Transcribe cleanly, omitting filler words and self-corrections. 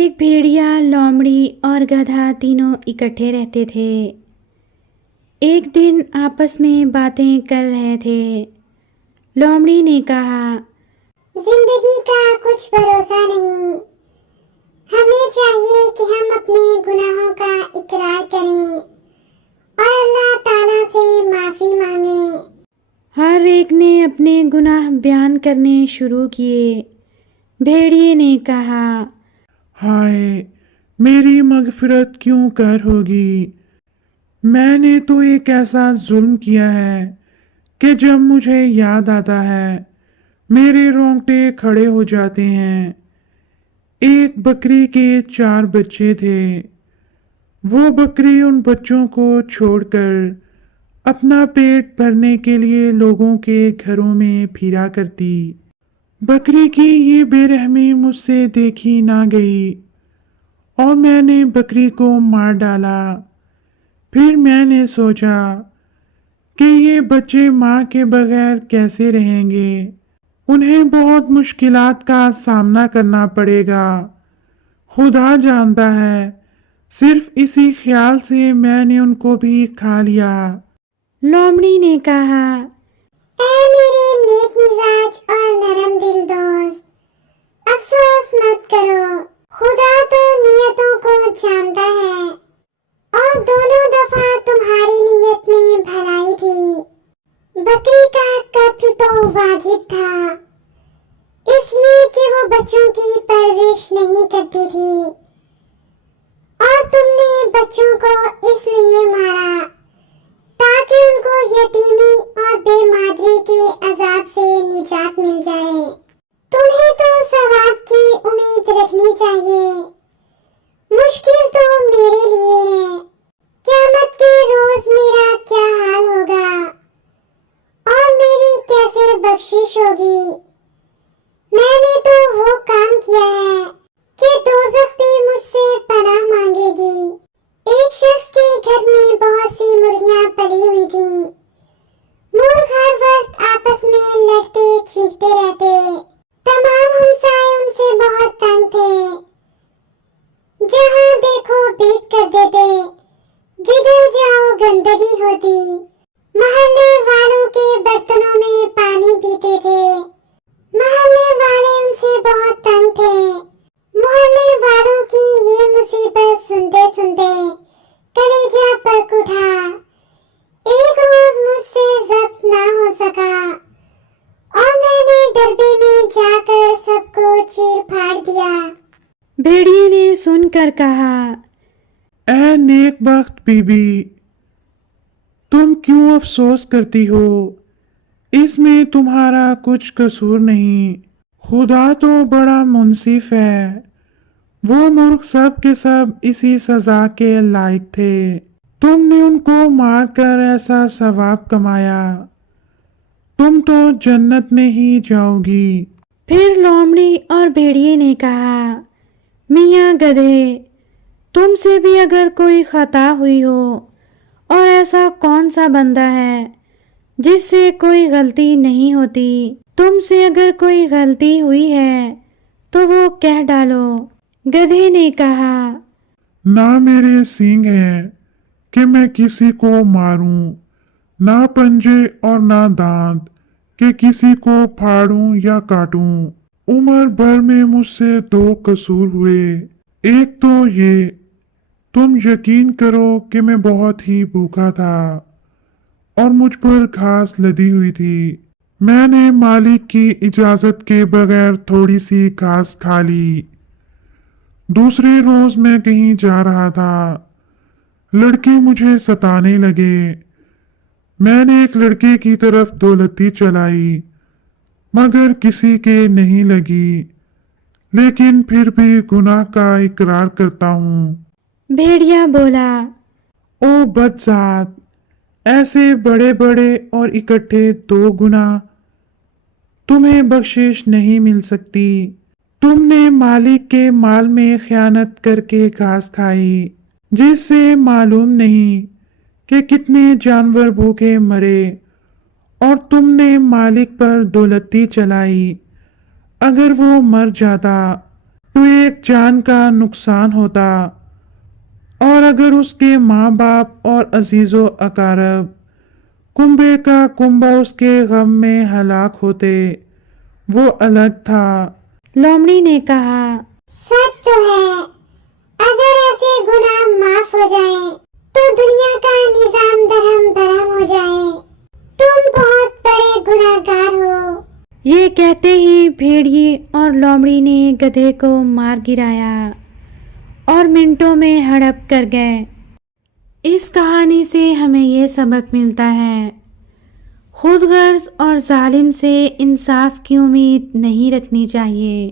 ایک بھیڑیا، لومڑی اور گدھا تینوں اکٹھے رہتے تھے۔ ایک دن آپس میں باتیں کر رہے تھے۔ لومڑی نے کہا، زندگی کا کچھ بھروسہ نہیں، ہمیں چاہیے کہ ہم اپنے گناہوں کا اقرار کریں اور اللہ تعالیٰ سے معافی مانگیں۔ ہر ایک نے اپنے گناہ بیان کرنے شروع کیے۔ بھیڑیے نے کہا، ہائے، میری مغفرت کیوں کر ہوگی؟ میں نے تو ایک ایسا ظلم کیا ہے کہ جب مجھے یاد آتا ہے میرے رونگٹے کھڑے ہو جاتے ہیں۔ ایک بکری کے 4 بچے تھے۔ وہ بکری ان بچوں کو چھوڑ کر اپنا پیٹ بھرنے کے لیے لوگوں کے گھروں میں پھرا کرتی۔ بکری کی یہ بے رحمی مجھ سے دیکھی نہ گئی اور میں نے بکری کو مار ڈالا۔ پھر میں نے سوچا کہ یہ بچے ماں کے بغیر کیسے رہیں گے؟ انہیں بہت مشکلات کا سامنا کرنا پڑے گا۔ خدا جانتا ہے، صرف اسی خیال سے میں نے ان کو بھی کھا لیا۔ لومڑی نے کہا، اے میرے نیک مزاج اور نرم دل دوست، افسوس مت کرو، خدا تو نیتوں کو جانتا ہے اور دونوں دفعہ تمہاری نیت میں بھلائی تھی۔ بکری کا قتل تو واجب تھا، اس لیے کہ وہ بچوں کی پرورش نہیں کرتی تھی، اور تم نے بچوں کو اس لیے مارا تاکہ ان کو یتیمی اور بے مادری کے عذاب سے نجات مل جائے۔ تمہیں تو ثواب کی امید رکھنی چاہیے، مشکل تو میرے لیے ہے۔ قیامت کے روز میرا کیا حال ہوگا اور میری کیسے بخشش ہوگی؟ میں نے تو وہ کام کیا ہے کہ دوزخ بھی مجھ سے پناہ مانگے گی۔ ایک شخص کے گھر میں بہت سی مرغیاں پلی ہوئی تھیں۔ مرغ ہر وقت آپس میں لڑتے چیختے رہتے۔ تمام ہمسائے ان سے بہت تنگ تھے، جہاں دیکھو بیٹ کر دیتے، جدھر جاؤ گندگی ہوتی۔ محلے والوں کے برتنوں میں پانی پیتے تھے۔ محلے والے ان سے بہت تنگ تھے۔ محلے والوں کی یہ مصیبت سنتے سنتے کلیجہ پک اٹھا۔ ایک روز مجھ سے ضبط نہ ہو سکا اور میں نے ڈربے میں جا کر سب کو چیر پھاڑ دیا۔ بھیڑیے نے سن کر کہا، اے نیک بخت بی بی، تم کیوں افسوس کرتی ہو؟ اس میں تمہارا کچھ قصور نہیں۔ خدا تو بڑا منصف ہے۔ وہ مرغ سب کے سب اسی سزا کے لائق تھے۔ تم نے ان کو مار کر ایسا ثواب کمایا، تم تو جنت میں ہی جاؤ گی۔ پھر لومڑی اور بھیڑیے نے کہا، میاں گدھے، تم سے بھی اگر کوئی خطا ہوئی ہو، اور ایسا کون سا بندہ ہے جس سے کوئی غلطی نہیں ہوتی؟ تم سے اگر کوئی غلطی ہوئی ہے تو وہ کہہ ڈالو۔ گدھے نے کہا، نہ میرے سینگ ہیں کہ میں کسی کو ماروں، نہ پنجے اور نہ دانت کہ کسی کو پھاڑوں یا کاٹوں۔ عمر بھر میں مجھ سے 2 قصور ہوئے۔ ایک تو یہ، تم یقین کرو کہ میں بہت ہی بھوکا تھا اور مجھ پر گھاس لدی ہوئی تھی۔ میں نے مالک کی اجازت کے بغیر تھوڑی سی گھاس کھا لی۔ دوسرے روز میں کہیں جا رہا تھا، لڑکے مجھے ستانے لگے۔ میں نے ایک لڑکے کی طرف 2 لتی چلائی، مگر کسی کے نہیں لگی، لیکن پھر بھی گناہ کا اقرار کرتا ہوں۔ بھیڑیا بولا، او بدذات، ایسے بڑے بڑے اور اکٹھے 2 گناہ تمہیں بخشش نہیں مل سکتی۔ تم نے مالک کے مال میں خیانت کر کے گھاس کھائی، جس سے معلوم نہیں کہ کتنے جانور بھوکے مرے، اور تم نے مالک پر 2 لتی چلائی۔ اگر وہ مر جاتا تو ایک جان کا نقصان ہوتا، اور اگر اس کے ماں باپ اور عزیز و اقارب کنبے کا کنبہ اس کے غم میں ہلاک ہوتے، وہ الگ تھا۔ لومڑی نے کہا، سچ تو ہے، اگر ایسے گناہ معاف ہو جائیں تو دنیا کا نظام درہم برہم ہو جائے۔ تم بہت بڑے گناہگار ہو۔ یہ کہتے ہی بھیڑیے اور لومڑی نے گدھے کو مار گرایا اور منٹوں میں ہڑپ کر گئے۔ اس کہانی سے ہمیں یہ سبق ملتا ہے، خود غرض اور ظالم سے انصاف کی امید نہیں رکھنی چاہیے۔